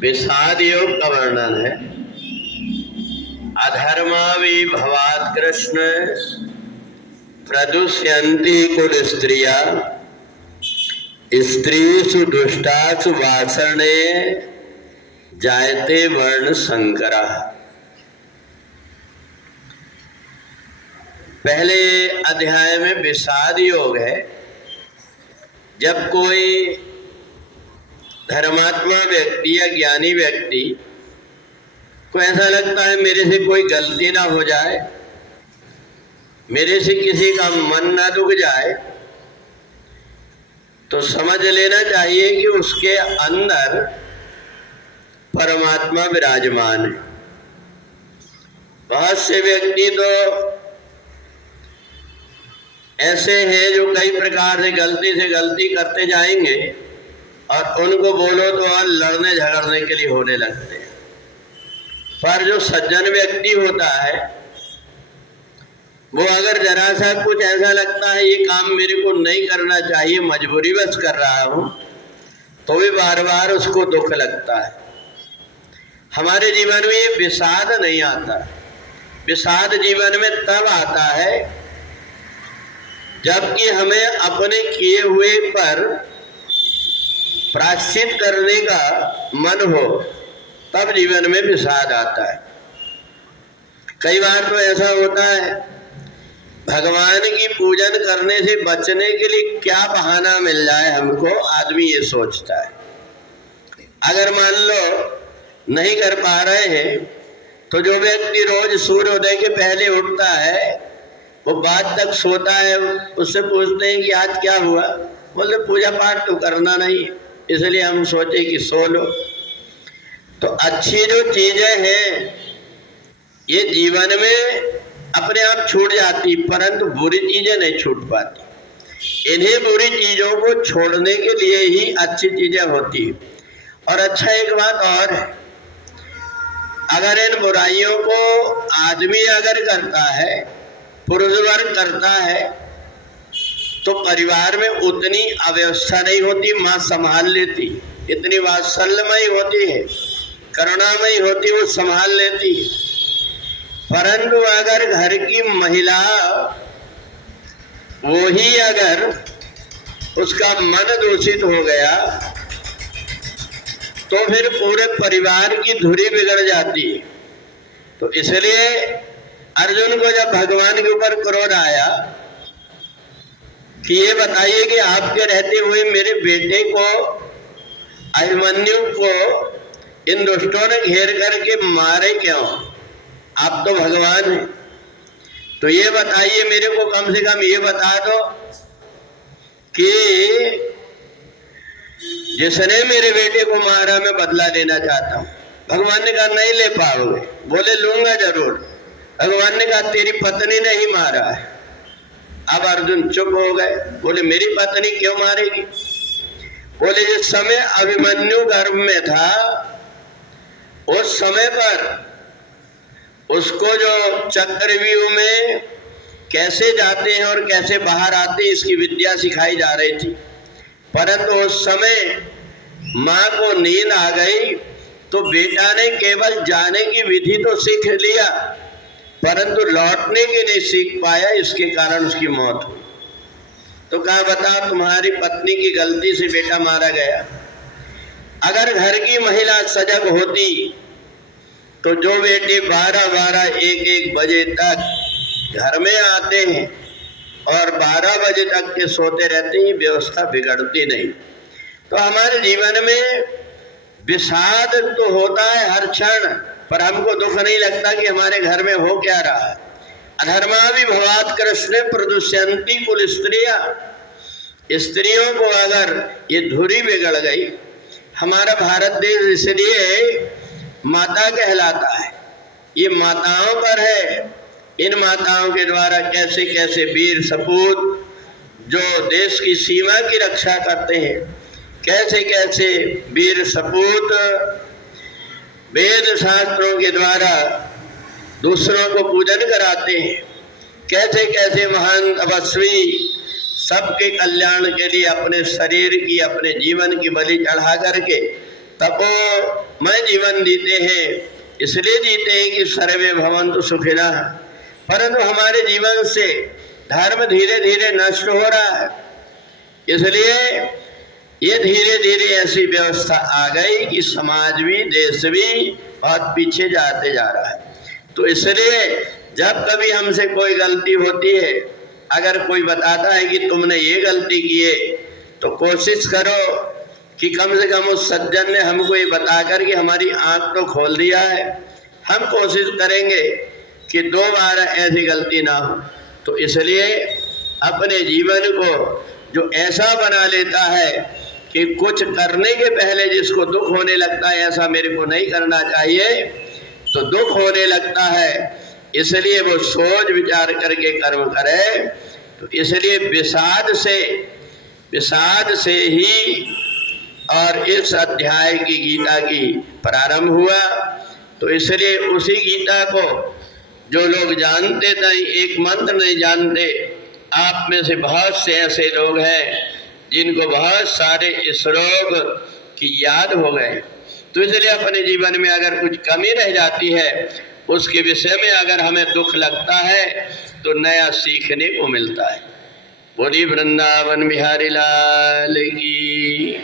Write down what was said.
विषाद योग का वर्णन है। अधर्मावि भवात् कृष्ण प्रदुष्यन्ति कुल स्त्रिया स्त्रीषु दुष्टासु वासने जायते वर्ण संकरा। पहले अध्याय में विषाद योग है। जब कोई धर्मात्मा व्यक्ति या ज्ञानी व्यक्ति को ऐसा लगता है मेरे से कोई गलती ना हो जाए, मेरे से किसी का मन ना दुख जाए, तो समझ लेना चाहिए कि उसके अंदर परमात्मा विराजमान है। बहुत से व्यक्ति तो ऐसे हैं जो कई प्रकार से गलती करते जाएंगे और उनको बोलो तो और लड़ने झगड़ने के लिए होने लगते हैं। पर जो सज्जन व्यक्ति होता है वो अगर जरा सा कुछ ऐसा लगता है ये काम मेरे को नहीं करना चाहिए, मजबूरीवश कर रहा हूं, तो भी बार बार उसको दुख लगता है। हमारे जीवन में ये विषाद नहीं आता। विषाद जीवन में तब आता है जबकि हमें अपने किए हुए पर प्रायश्चित करने का मन हो, तब जीवन में विषाद आता है। कई बार तो ऐसा होता है भगवान की पूजन करने से बचने के लिए क्या बहाना मिल जाए हमको, आदमी ये सोचता है। अगर मान लो नहीं कर पा रहे हैं तो जो व्यक्ति रोज सूर्योदय के पहले उठता है वो बाद तक सोता है, उससे पूछते हैं कि आज क्या हुआ, बोले पूजा पाठ तो करना नहीं, इसलिए हम सोचे कि सो लो। तो अच्छी जो चीजें हैं ये जीवन में अपने आप छूट जाती, परंतु बुरी चीजें नहीं छूट पाती। इन्हीं बुरी चीजों को छोड़ने के लिए ही अच्छी चीजें होती है। और अच्छा एक बात और है, अगर इन बुराइयों को आदमी अगर करता है, पुरुष वर्ग करता है, तो परिवार में उतनी अव्यवस्था नहीं होती, माँ संभाल लेती, इतनी वात्सल्यमयी होती है, करुणामयी होती, वो संभाल लेती है। परंतु अगर घर की महिला वो ही अगर उसका मन दूषित हो गया तो फिर पूरे परिवार की धुरी बिगड़ जाती है। तो इसलिए अर्जुन को जब भगवान के ऊपर क्रोध आया कि ये बताइए कि आपके रहते हुए मेरे बेटे को अभिमन्यु को इन दुष्टों ने घेर करके मारे क्यों, आप तो भगवान हैं, तो ये बताइए मेरे को, कम से कम ये बता दो कि जिसने मेरे बेटे को मारा मैं बदला लेना चाहता हूं। भगवान ने कहा नहीं ले पाओगे, बोले लूंगा जरूर। भगवान ने कहा तेरी पत्नी ने ही मारा है। अब अर्जुन चुप हो गए, बोले मेरी पत्नी क्यों मारेगी, बोले जिस समय अभिमन्यु गर्भ में था उस समय पर उसको जो चक्रव्यूह में कैसे जाते हैं और कैसे बाहर आते हैं इसकी विद्या सिखाई जा रही थी। परंतु उस समय माँ को नींद आ गई तो बेटा ने केवल जाने की विधि तो सीख लिया परंतु लौटने की नहीं सीख पाया, इसके कारण उसकी मौत हुई। तो कहा बता तुम्हारी पत्नी की गलती से बेटा मारा गया। अगर घर की महिला सजग होती तो जो बेटे 12-12 1-1 बजे तक घर में आते हैं और 12 बजे तक के सोते रहते हैं, व्यवस्था बिगड़ती नहीं। तो हमारे जीवन में विषाद तो होता है हर क्षण, पर हमको दुख नहीं लगता कि हमारे घर में हो क्या रहा है। अधर्मावि भवात् कृष्ण प्रदुष्यन्ति कुल स्त्रिया, स्त्रियों को अगर ये धुरी बिगड़ गई, हमारा भारत देश इसलिए माता कहलाता है, ये माताओं पर है। इन माताओं के द्वारा कैसे कैसे वीर सपूत जो देश की सीमा की रक्षा करते हैं, कैसे कैसे वीर सपूत वेद शास्त्रों के द्वारा दूसरों को पूजन कराते हैं, कैसे कैसे महान तपस्वी सबके कल्याण के लिए अपने शरीर की अपने जीवन की बलि चढ़ा करके तपोमय जीवन जीते हैं, इसलिए जीते हैं कि सर्वे भवन्तु सुखिनः, परंतु हमारे जीवन से धर्म धीरे धीरे नष्ट हो रहा है। इसलिए ये धीरे धीरे ऐसी व्यवस्था आ गई कि समाज भी देश भी बहुत पीछे जाते जा रहा है। तो इसलिए जब कभी हमसे कोई गलती होती है, अगर कोई बताता है कि तुमने ये गलती की है, तो कोशिश करो कि कम से कम उस सज्जन ने हमको ये बता कर कि हमारी आंख तो खोल दिया है, हम कोशिश करेंगे कि दोबारा ऐसी गलती ना हो। तो इसलिए अपने जीवन को जो ऐसा बना लेता है कि कुछ करने के पहले जिसको दुख होने लगता है ऐसा मेरे को नहीं करना चाहिए, तो दुख होने लगता है, इसलिए वो सोच विचार करके कर्म करे। तो इसलिए विषाद से ही और इस अध्याय की गीता की प्रारंभ हुआ। तो इसलिए उसी गीता को जो लोग जानते नहीं, एक मंत्र नहीं जानते, आप में से बहुत से ऐसे लोग हैं जिनको बहुत सारे श्लोक की याद हो गए। तो इसलिए अपने जीवन में अगर कुछ कमी रह जाती है, उसके विषय में अगर हमें दुख लगता है, तो नया सीखने को मिलता है। बोली वृंदावन बिहारी लाल की।